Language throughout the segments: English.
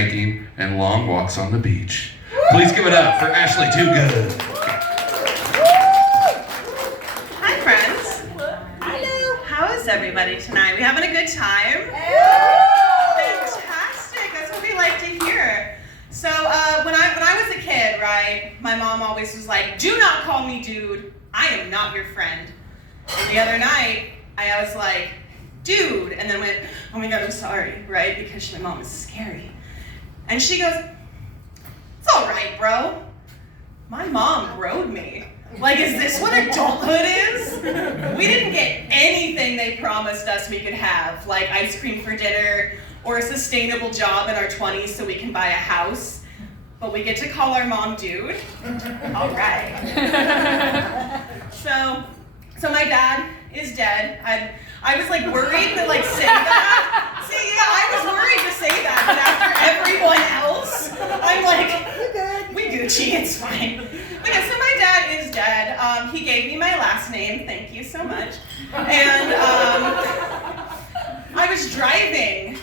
spanking, and long walks on the beach. Please give it up for Ashley TWOGOOD. Hi, friends. Hello. How is everybody tonight? We having a good time? Fantastic. That's what we like to hear. So when I was a kid, right, my mom always was like, do not call me dude. I am not your friend. And the other night, I was like, dude, and then went, oh my God, I'm sorry, right? Because my mom is scary. And she goes, it's all right, bro. My mom rode me. Like, is this what adulthood is? We didn't get anything they promised us we could have, like ice cream for dinner or a sustainable job in our 20s so we can buy a house. But we get to call our mom dude. All right. So my dad is dead. I was like worried to like say that. See, yeah, I was worried to say that, but after everyone else, I'm like, we're good. We Gucci, it's fine. But yeah, so my dad is dead. He gave me my last name. Thank you so much. And I was driving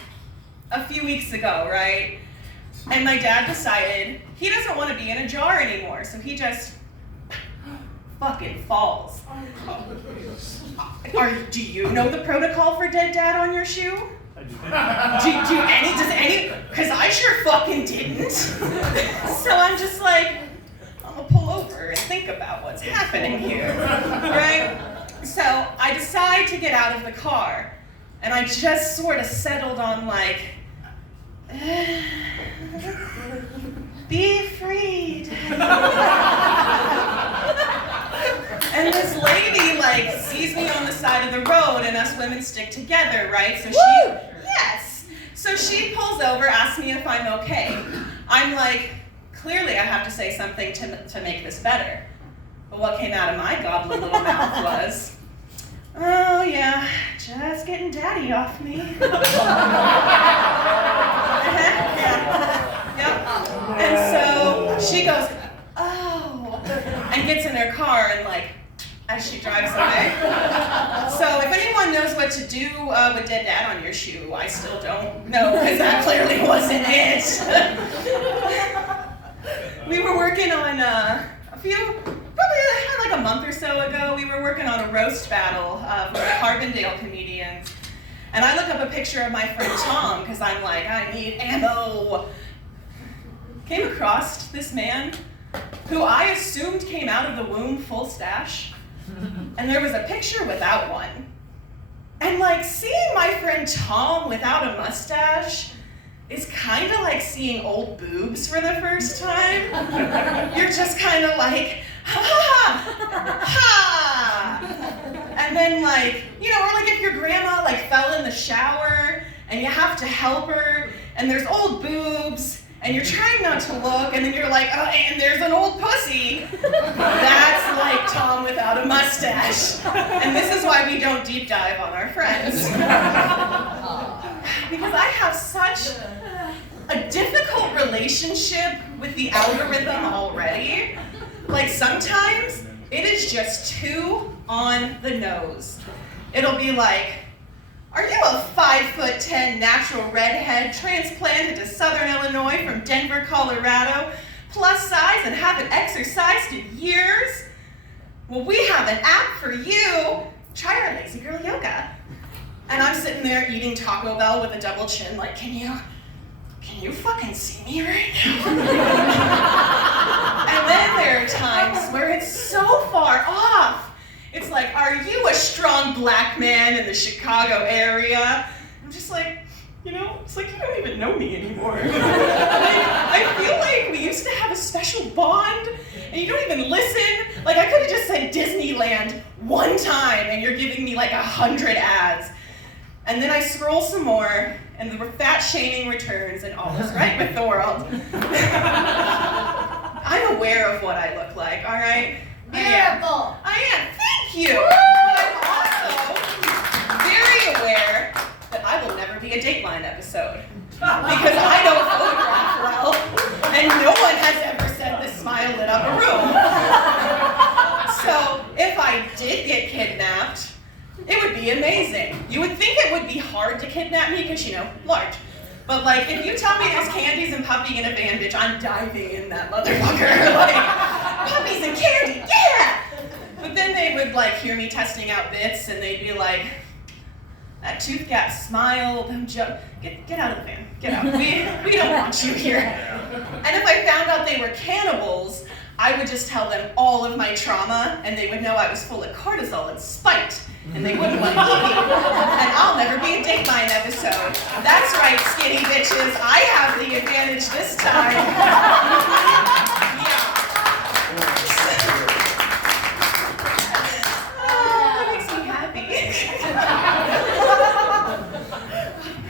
a few weeks ago, right? And my dad decided he doesn't want to be in a jar anymore, so he just fucking falls. Do you know the protocol for dead dad on your shoe? Does any, because I sure fucking didn't. So I'm just like, I'm gonna pull over and think about what's happening here, right? So I decide to get out of the car, and I just sort of settled on like, be freed. And this lady like sees me on the side of the road, and us women stick together, right? So So she pulls over, asks me if I'm okay. I'm like, clearly I have to say something to make this better. But what came out of my goblin little mouth was, oh yeah, just getting daddy off me. Yeah. And so she goes, oh, and gets in her car and like, as she drives away. So if anyone knows what to do with dead dad on your shoe, I still don't know, because that clearly wasn't it. We were working on probably like a month or so ago, we were working on a roast battle for the Carbondale comedians. And I look up a picture of my friend Tom, because I'm like, I need ammo. Came across this man who I assumed came out of the womb full stash. And there was a picture without one. And like seeing my friend Tom without a mustache is kind of like seeing old boobs for the first time. You're just kind of like, ha, ha. And then like, you know, or like if your grandma like fell in the shower and you have to help her and there's old boobs and you're trying not to look, and then you're like, oh, and there's an old pussy. That's like Tom without a mustache. And this is why we don't deep dive on our friends. Because I have such a difficult relationship with the algorithm already. Like sometimes it is just too on the nose. It'll be like, are you a 5'10" natural redhead transplanted to Southern Illinois from Denver, Colorado, plus size and haven't exercised in years? Well, we have an app for you. Try our Lazy Girl Yoga. And I'm sitting there eating Taco Bell with a double chin, like, can you fucking see me right now? And then there are times where it's so far off. It's like, are you a strong black man in the Chicago area? I'm just like, you know, it's like you don't even know me anymore. I feel like we used to have a special bond, and you don't even listen. Like, I could have just said Disneyland one time, and you're giving me like 100 ads. And then I scroll some more, and the fat shaming returns, and all is right with the world. I'm aware of what I look like, all right? Beautiful. I am. Thank you. But I'm also very aware that I will never be a Dateline episode because I don't photograph well, and no one has ever said this smile lit up a room. So if I did get kidnapped, it would be amazing. You would think it would be hard to kidnap me because, you know, large. But like, if you tell me there's candies in puppy in a bandage, I'm diving in that motherfucker. Like, puppies and candy, yeah! But then they would like hear me testing out bits and they'd be like, that tooth gap smile, get out of the van, get out. We don't want you here. And if I found out they were cannibals, I would just tell them all of my trauma and they would know I was full of cortisol and spite. And they wouldn't want to eat me. And I'll never be a Dateline episode. That's right, skinny bitches. I have the advantage this time. Yeah. Oh, that makes me happy.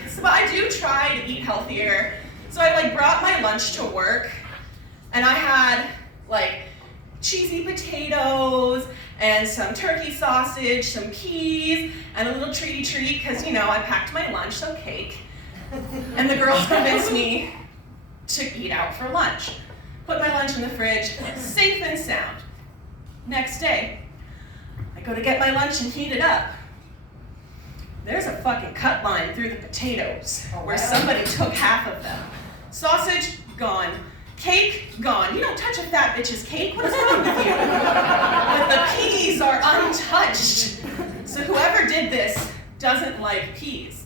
So, but I do try to eat healthier. So I like brought my lunch to work, and I had like cheesy potatoes and some turkey sausage, some peas, and a little treaty treat, because, you know, I packed my lunch, so cake. And the girls convinced me to eat out for lunch. Put my lunch in the fridge, safe and sound. Next day, I go to get my lunch and heat it up. There's a fucking cut line through the potatoes where somebody took half of them. Sausage, gone. Cake, gone. You don't touch a fat bitch's cake. What is wrong with you? But the peas are untouched. So whoever did this doesn't like peas.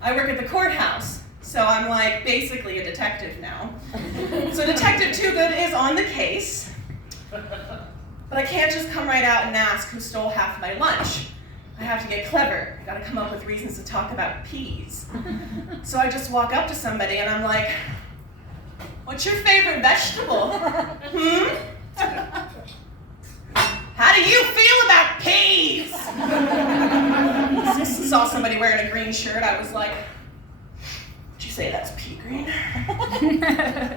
I work at the courthouse, so I'm like basically a detective now. So Detective TWOGOOD is on the case, but I can't just come right out and ask who stole half my lunch. I have to get clever. I gotta come up with reasons to talk about peas. So I just walk up to somebody and I'm like, what's your favorite vegetable? How do you feel about peas? Saw somebody wearing a green shirt. I was like, did you say that's pea green?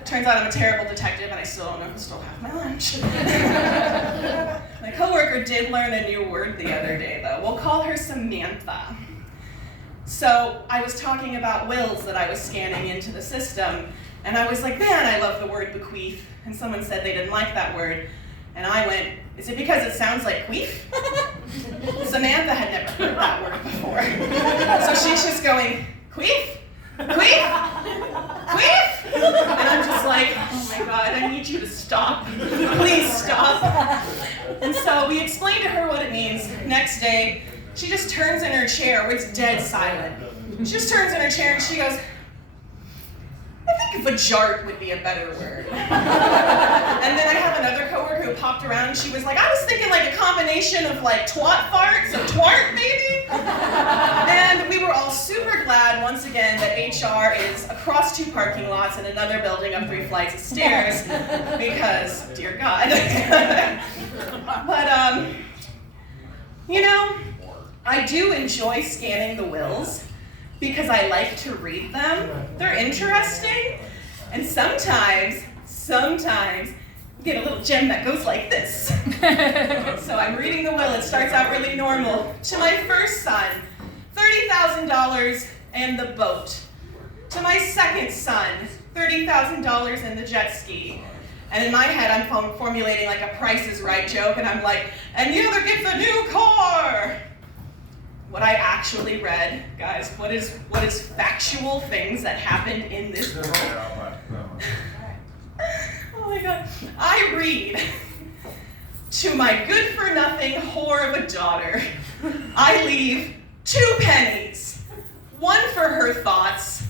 Turns out I'm a terrible detective and I still don't know who stole half my lunch. My coworker did learn a new word the other day though. We'll call her Samantha. So I was talking about wills that I was scanning into the system. And I was like, man, I love the word bequeath. And someone said they didn't like that word. And I went, is it because it sounds like queef? Samantha had never heard that word before. So she's just going, queef? Queef? Queef? And I'm just like, oh my God, I need you to stop. Please stop. And so we explained to her what it means. Next day, she just turns in her chair where it's dead silent. She just turns in her chair and she goes, I think vajart would be a better word. And then I have another coworker who popped around and she was like, I was thinking like a combination of like twat farts and twart maybe. And we were all super glad once again that HR is across 2 parking lots in another building up 3 flights of stairs because, dear God. But, you know, I do enjoy scanning the wills because I like to read them. They're interesting. And sometimes you get a little gem that goes like this. So I'm reading the will. It starts out really normal. To my first son, $30,000 and the boat. To my second son, $30,000 and the jet ski. And in my head, I'm formulating like a Price is Right joke, and I'm like, and the other gets a new car. What I actually read, guys, what is factual things that happened in this world? Oh my God. I read, to my good-for-nothing whore of a daughter, I leave 2 pennies. 1 for her thoughts,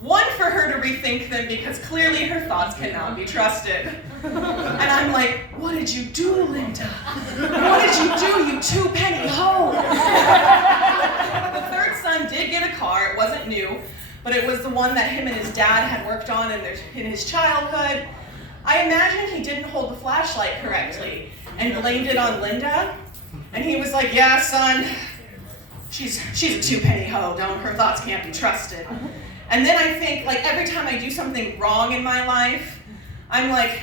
1 for her to rethink them because clearly her thoughts cannot be trusted. And I'm like, what did you do, Linda? What did you do, you 2-penny hoe? The third son did get a car. It wasn't new, but it was the one that him and his dad had worked on in his childhood. I imagine he didn't hold the flashlight correctly and blamed it on Linda. And he was like, yeah, son, she's a 2-penny hoe. Her thoughts can't be trusted. And then I think, like, every time I do something wrong in my life, I'm like,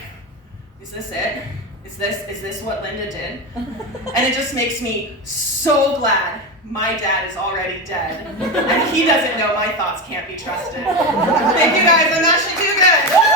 is this it? Is this what Linda did? And it just makes me so glad my dad is already dead. And he doesn't know my thoughts can't be trusted. Thank you guys, I'm Ashley TWOGOOD.